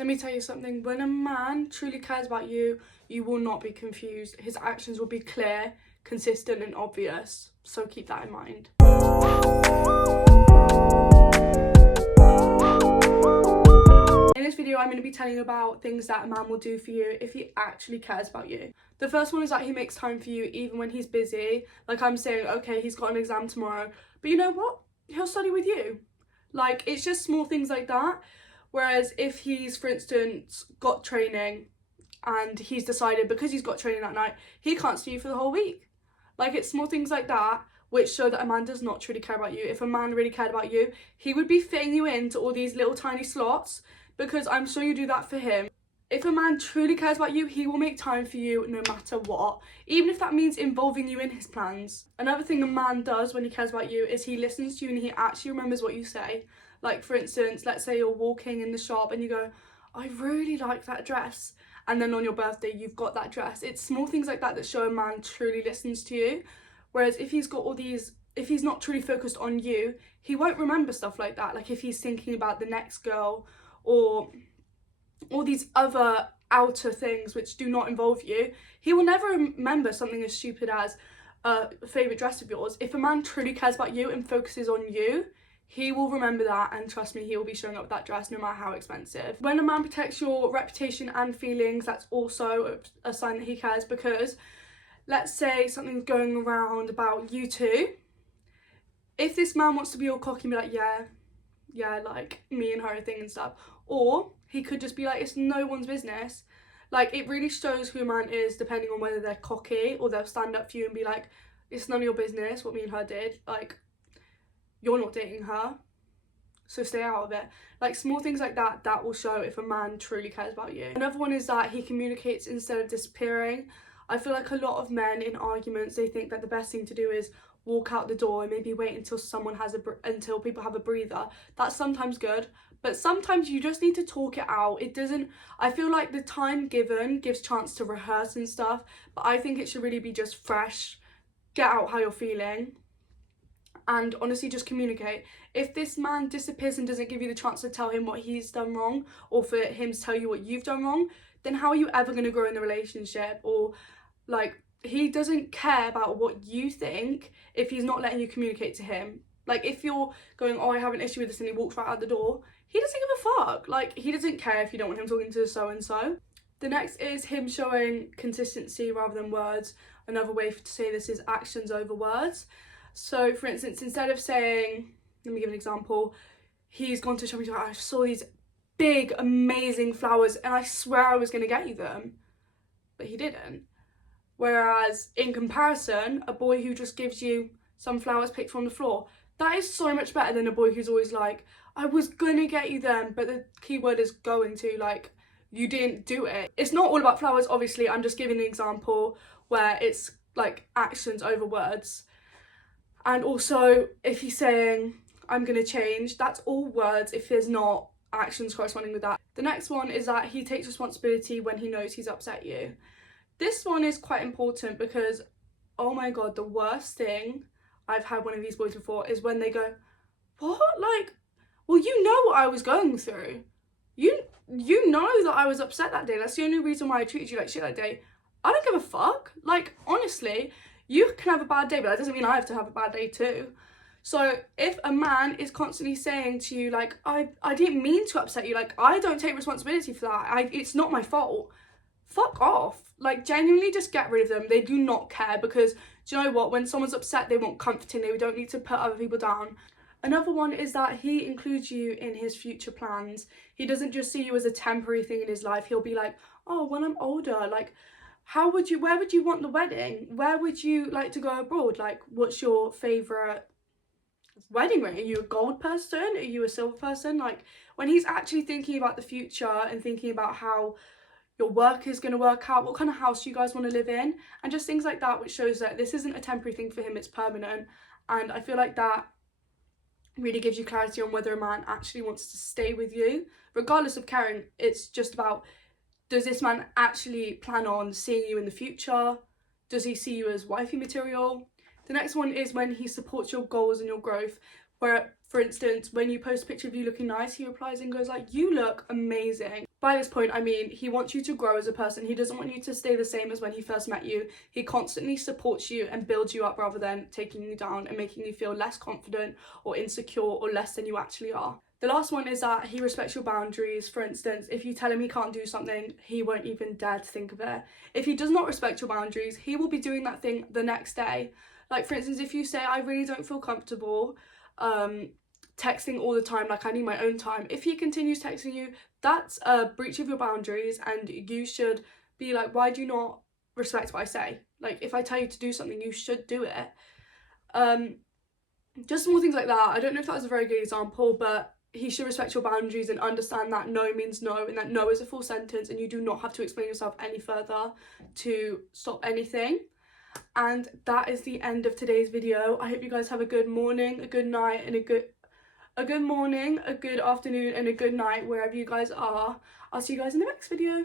Let me tell you something, when a man truly cares about you, you will not be confused. His actions will be clear, consistent and obvious. So keep that in mind. In this video, I'm going to be telling you about things that a man will do for you if he actually cares about you. The first one is that he makes time for you even when he's busy. Like I'm saying, okay, he's got an exam tomorrow, but you know what? He'll study with you. Like, it's just small things like that. Whereas if he's, for instance, got training and he's decided because he's got training that night, he can't see you for the whole week. Like, it's small things like that which show that a man does not truly care about you. If a man really cared about you, he would be fitting you into all these little tiny slots, because I'm sure you do that for him. If a man truly cares about you, he will make time for you no matter what, even if that means involving you in his plans. Another thing a man does when he cares about you is he listens to you and he actually remembers what you say. Like, for instance, let's say you're walking in the shop and you go, I really like that dress. And then on your birthday, you've got that dress. It's small things like that that show a man truly listens to you. Whereas if he's got all these, if he's not truly focused on you, he won't remember stuff like that. Like if he's thinking about the next girl or all these other outer things which do not involve you, he will never remember something as stupid as a favourite dress of yours. If a man truly cares about you and focuses on you, he will remember that, and trust me, he will be showing up with that dress no matter how expensive. When a man protects your reputation and feelings, that's also a sign that he cares, because let's say something's going around about you two. If this man wants to be all cocky and be like, yeah, like me and her are a thing and stuff, or he could just be like, it's no one's business. Like, it really shows who a man is depending on whether they're cocky or they'll stand up for you and be like, it's none of your business what me and her did. Like, you're not dating her, so stay out of it. Like, small things like that, that will show if a man truly cares about you. Another one is that he communicates instead of disappearing. I feel like a lot of men in arguments, they think that the best thing to do is walk out the door and maybe wait until until people have a breather. That's sometimes good, but sometimes you just need to talk it out. I feel like the time given gives chance to rehearse and stuff, but I think it should really be just fresh. Get out how you're feeling and honestly just communicate. If this man disappears and doesn't give you the chance to tell him what he's done wrong, or for him to tell you what you've done wrong, then how are you ever going to grow in the relationship? Or like, he doesn't care about what you think if he's not letting you communicate to him. Like, if you're going, oh, I have an issue with this, and he walks right out the door, he doesn't give a fuck. Like, he doesn't care if you don't want him talking to so-and-so. The next is him showing consistency rather than words. Another way to say this is actions over words. So, for instance, instead of saying, let me give an example, he's gone to a shopping store, I saw these big, amazing flowers and I swear I was going to get you them. But he didn't. Whereas, in comparison, a boy who just gives you some flowers picked from the floor, that is so much better than a boy who's always like, I was gonna get you them, but the key word is going to, like, you didn't do it. It's not all about flowers, obviously. I'm just giving an example where it's like actions over words. And also, if he's saying, I'm gonna change, that's all words if there's not actions corresponding with that. The next one is that he takes responsibility when he knows he's upset you. This one is quite important because, oh my god, the worst thing, I've had one of these boys before, is when they go, what? Like, well, you know what I was going through. You know that I was upset that day. That's the only reason why I treated you like shit that day. I don't give a fuck. Like, honestly, you can have a bad day, but that doesn't mean I have to have a bad day too. So if a man is constantly saying to you, like, I didn't mean to upset you, like, I don't take responsibility for that, it's not my fault, fuck off. Like, genuinely just get rid of them. They do not care, because do you know what, when someone's upset, they want comforting. They don't need to put other people down. Another one is that he includes you in his future plans. He doesn't just see you as a temporary thing in his life. He'll be like, oh, when I'm older, like, where would you want the wedding? Where would you like to go abroad? Like, what's your favourite wedding ring? Are you a gold person? Are you a silver person? Like, when he's actually thinking about the future and thinking about how your work is going to work out, what kind of house you guys want to live in, and just things like that, which shows that this isn't a temporary thing for him, it's permanent. And I feel like that really gives you clarity on whether a man actually wants to stay with you. Regardless of caring, it's just about, does this man actually plan on seeing you in the future? Does he see you as wifey material? The next one is when he supports your goals and your growth, where For instance, when you post a picture of you looking nice, he replies and goes like, you look amazing. By this point, I mean, he wants you to grow as a person. He doesn't want you to stay the same as when he first met you. He constantly supports you and builds you up rather than taking you down and making you feel less confident or insecure or less than you actually are. The last one is that he respects your boundaries. For instance, if you tell him he can't do something, he won't even dare to think of it. If he does not respect your boundaries, he will be doing that thing the next day. Like, for instance, if you say, I really don't feel comfortable texting all the time, like I need my own time, if he continues texting you, that's a breach of your boundaries, and you should be like, why do you not respect what I say? Like, if I tell you to do something, you should do it. Just small things like that. I don't know if that was a very good example, but he should respect your boundaries and understand that no means no, and that no is a full sentence, and you do not have to explain yourself any further to stop anything. And that is the end of today's video. I hope you guys have a good morning, a good night, and a good morning, a good afternoon, and a good night wherever you guys are. I'll see you guys in the next video.